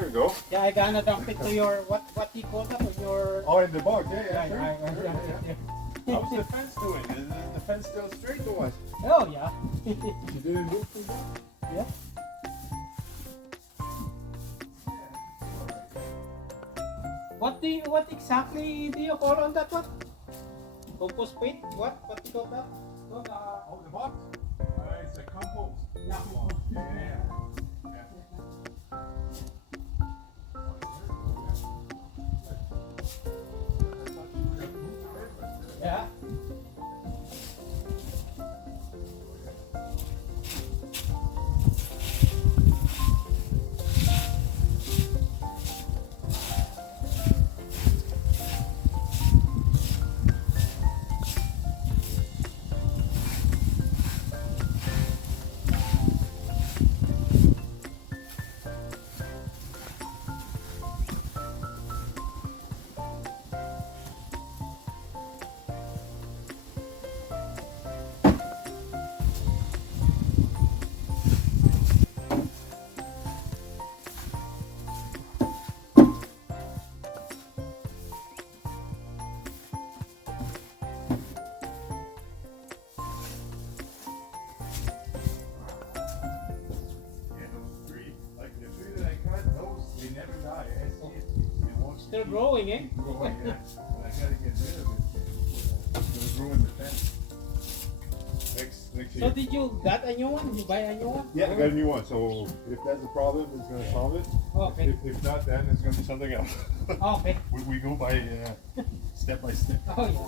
there we go. Yeah, I gonna dump it to your what you call that on your. Oh, in the box. Yeah, Yeah, sure. I Sure, dump yeah. it there. How's the fence doing? Is the fence still straight or what? Oh yeah. You didn't move from that? Yeah. What exactly do you call on that one? Compost pit? What do you call that? Oh, the box? It's a compost. Yeah. Yeah. Yeah. Still growing, eh? Growing, yeah. But I gotta get rid of it. It's gonna ruin the fence. Next year. So did you got a new one? You buy a new one? Yeah, I got a new one. So if that's a problem, it's gonna solve it. Okay. If not, then it's gonna be something else. Okay. we go by step by step. Oh yeah.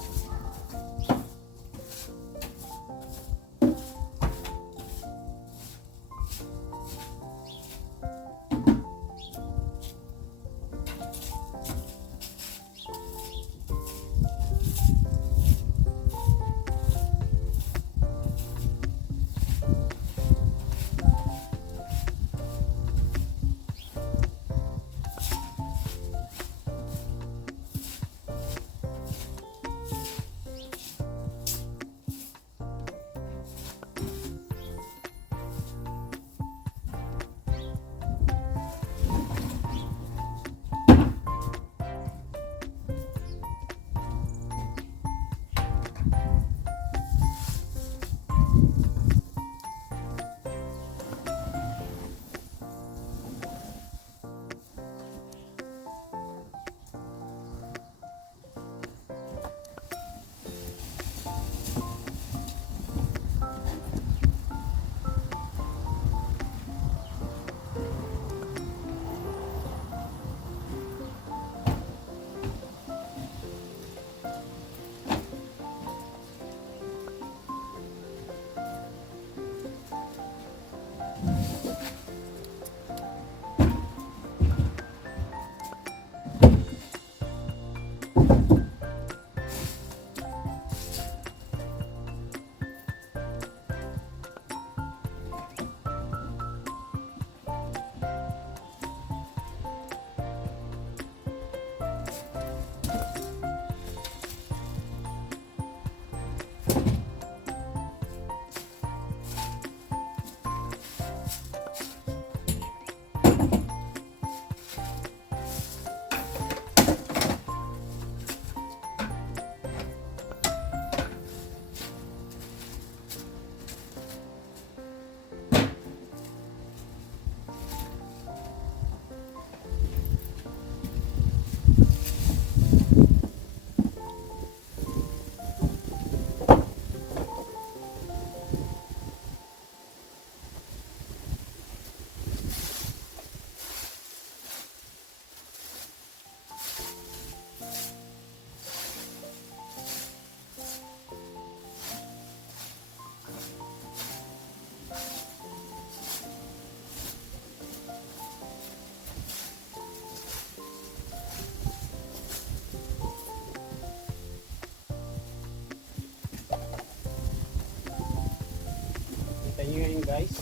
Kita nyo yun guys.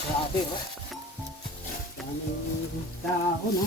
Grabe oh. Daming tao no.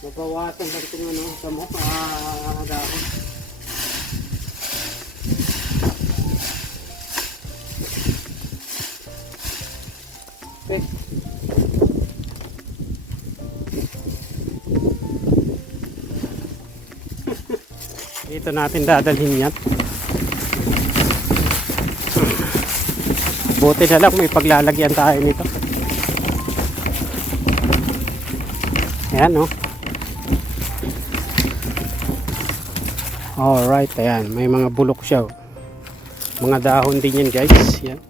Mabawasan lang itong ano, damo, dahon. Okay. Dito natin dadalhin yan. Buti na lang may paglalagyan tayo nito. Ayan, no? Alright, ayan. May mga bulok siya. Mga dahon din yan, guys. Yan.